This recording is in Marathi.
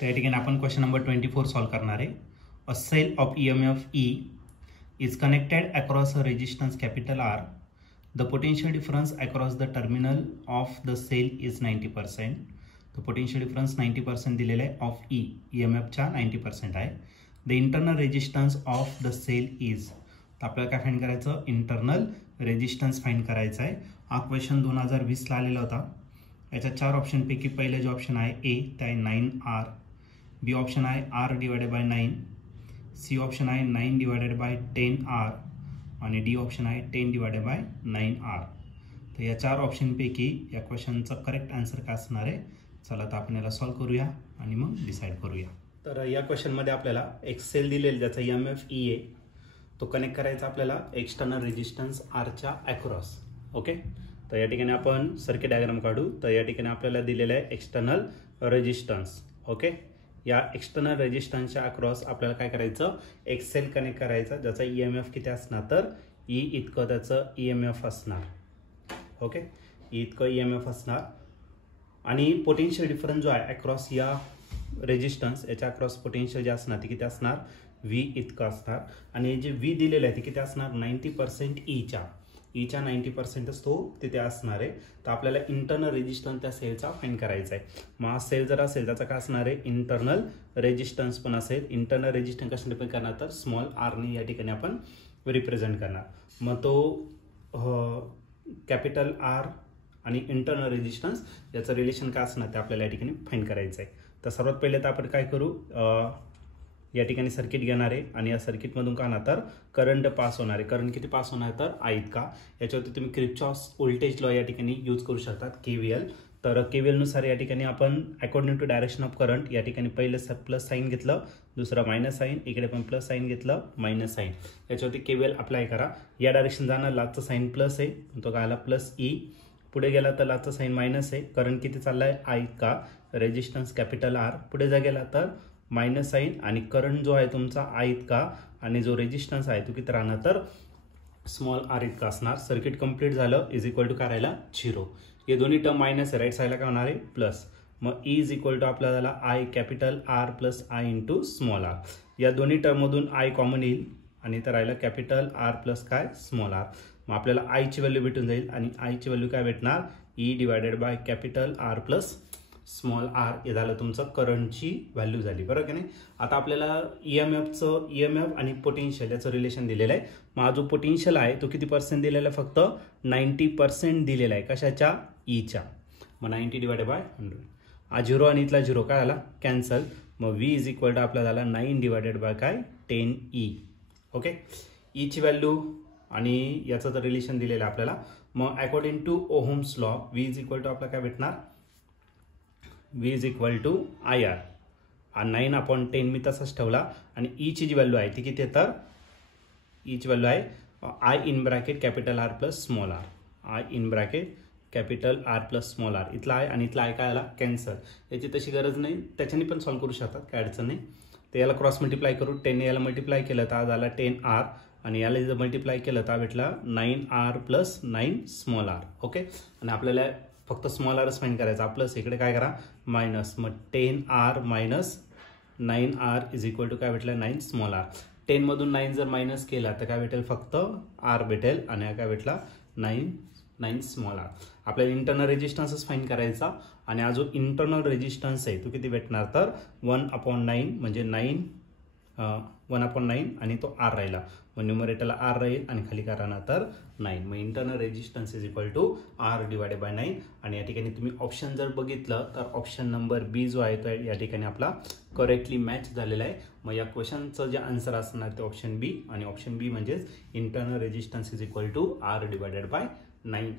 त्या ठिकाणी आपण क्वेश्चन नंबर 24 सॉल्व करणार आहे. A cell of EMF E is connected across a resistance capital R. The potential difference across the terminal of the cell is 90%. The potential difference 90% दिलेला आहे ऑफ EMF च्या 90% आहे. The internal resistance of the cell is, तर आपल्याला काय फाइंड करायचं, इंटरनल रेजिस्टन्स फाइंड करायचा आहे. हा क्वेश्चन 2020 ला आलेला होता. याच्या 4 ऑप्शन पैकी पहिले जो ऑप्शन आहे ए ते आहे 9R, बी ऑप्शन आहे R divided by 9, C option आहे 9 डिवाइडेड बाय 10R आणि डी ऑप्शन आहे 10 डिवाइडेड बाय 9R. तर या 4 ऑप्शन पैकी या क्वेश्चनचा करेक्ट आन्सर काय असणार आहे. चला तर आपण याला सॉल्व करूया आणि मग डिसाइड करूया. तर या क्वेश्चन मध्ये आपल्याला एक सेल दिलेला ज्याचा EMF E आहे, तो कनेक्ट करायचा आपल्याला एक्सटर्नल रेजिस्टन्स R च्या अक्रॉस. ओके, तर या ठिकाणी आपण सर्किट डायग्राम काढू. तर या ठिकाणी आपल्याला दिलेला आहे एक्सटर्नल रेजिस्टन्स. ओके, या एक्सटर्नल रेजिस्टन्सच्या अक्रॉस आपल्याला काय करायचं, एक सेल कनेक्ट करायचा ज्याचा EMF किती असणार, तर E इतकं त्याचं EMF असणार. ओके, E इतकं EMF असणार आणि पोटेन्शियल डिफरन्स जो आहे अक्रॉस या रेजिस्टन्स याच्या अक्रॉस पोटेन्शियल जे असणार ते किती असणार, V इतकं असणार. आणि जे V दिलेलं आहे ते किती असणार, 90% ईच्या 90%च तो तिथे असणार आहे. तर आपल्याला इंटरनल रेजिस्टन्स त्या सेलचा फाइंड करायचा आहे. मग हा सेल जर असेल त्याचा काय असणार आहे, इंटरनल रेजिस्टन्स पण असेल. इंटरनल रेजिस्टन्स कशाने रिप्रेझेंट करणार, तर स्मॉल r ने या ठिकाणी आपण रिप्रेझेंट करणार. मग तो कॅपिटल R आणि इंटरनल रेजिस्टन्स याचं रिलेशन काय असणार ते आपल्याला या ठिकाणी फाइंड करायचं आहे. तर सर्वात पहिले तर आपण काय करू, या ठिकाणी सर्किट घेणार आहे आणि या सर्किटमधून काय होणार, तर करंट पास होणार आहे. करंट किती पास होणार, तर I इतका. याच्यावरती तुम्ही किर्चॉफ्स व्होल्टेज लॉ या ठिकाणी यूज करू शकतात, KVL. तर KVL नुसार या ठिकाणी आपण according to direction of current या ठिकाणी पहिलं प्लस साईन घेतलं, दुसरं मायनस साईन, इकडे पण प्लस साईन घेतलं, मायनस साईन. याच्यावरती KVL अप्लाय करा. या डायरेक्शन जाणार लास्टचा साईन प्लस आहे, तो काय आला प्लस E. पुढे गेला तर लास्टचा साईन मायनस आहे. करंट किती चाललाय, I इतका. Resistance capital R. पुढे जा गेला तर मायनस साईन आणि करंट जो आहे तुमचा I इतका आणि जो रेजिस्टन्स आहे तो किती राहणार, तर स्मॉल r इतका असणार. सर्किट कंप्लीट झालं. इज इक्वल टू काय राहिला, 0. हे दोन्ही टर्म मायनस आहे, राईट साईडला काय होणार आहे, प्लस. मग E इज इक्वल टू आपला झाला I capital R plus I into small r. या दोन्ही टर्म मधून I कॉमन येईल आणि तर राहिला कॅपिटल R प्लस काय, स्मॉल r. मग आपल्याला I ची व्हॅल्यू भेटून जाईल आणि I ची व्हॅल्यू काय भेटणार, E divided by capital R plus small r. हे झालं तुमचं करंटची व्हॅल्यू झाली, बरोबर की नाही. आता आपल्याला EMF आणि पोटेन्शियल याचं रिलेशन दिलेलं आहे. मग जो पोटेन्शियल आहे तो किती पर्सेंट दिलेला आहे, फक्त 90% दिलेला आहे. कशाच्या, Eच्या. मग 90 डिवायडेड बाय 100. हा 0 आणि इथला 0 काय झाला, कॅन्सल. मग V इज इक्वल टू आपला झाला 9 डिवायडेड बाय काय, 10E. ओके, Eची व्हॅल्यू आणि याचं तर रिलेशन दिलेलं आहे आपल्याला. मग according to ohm's law V is equal to आपला काय भेटणार, V is equal to IR. 9/10 मी तसाच ठेवला आणि E ची जी व्हॅल्यू आहे ती किती आहे, तर E ची व्हॅल्यू आहे I in bracket capital R plus small r. I in bracket capital R plus small r. इथला आहे आणि इथला आहे काय आला, कॅन्सल. याची तशी गरज नाही, त्याच्याने पण सॉल्व्ह करू शकतात, काय अडचण नाही. तर याला क्रॉस मल्टिप्लाय करू. 10 याला मल्टिप्लाय केलं तर झाला 10R आणि याला जर मल्टिप्लाय केलं तर भेटला 9R plus 9 small r. Okay, आणि आपल्याला फक्त स्मॉल rच फाइंड करायचा. प्लस इकडे काय करा, मायनस. मग 10R minus 9R is equal to काय भेटलं, 9 स्मॉल r. 10 मधून 9 जर मायनस केला तर काय भेटेल, फक्त R भेटेल आणि हा काय भेटला 9 स्मॉल r. आपल्याला इंटरनल रेजिस्टन्सच फाइंड करायचा आणि हा जो इंटरनल रेजिस्टन्स आहे तो किती भेटणार, तर 1/9 म्हणजे 1/9 आणि तो R राहिला. मग न्यूमरेटरला R राहील आणि खाली काय राहणार, तर 9. मग internal resistance is equal to R divided by 9. आणि या ठिकाणी तुम्ही ऑप्शन जर बघितलं तर ऑप्शन नंबर बी जो आहे तो या ठिकाणी आपला करेक्टली मॅच झालेला आहे. मग या क्वेश्चनचं जे आन्सर असणार ते ऑप्शन बी आणि ऑप्शन बी म्हणजेच internal resistance is equal to R divided by 9.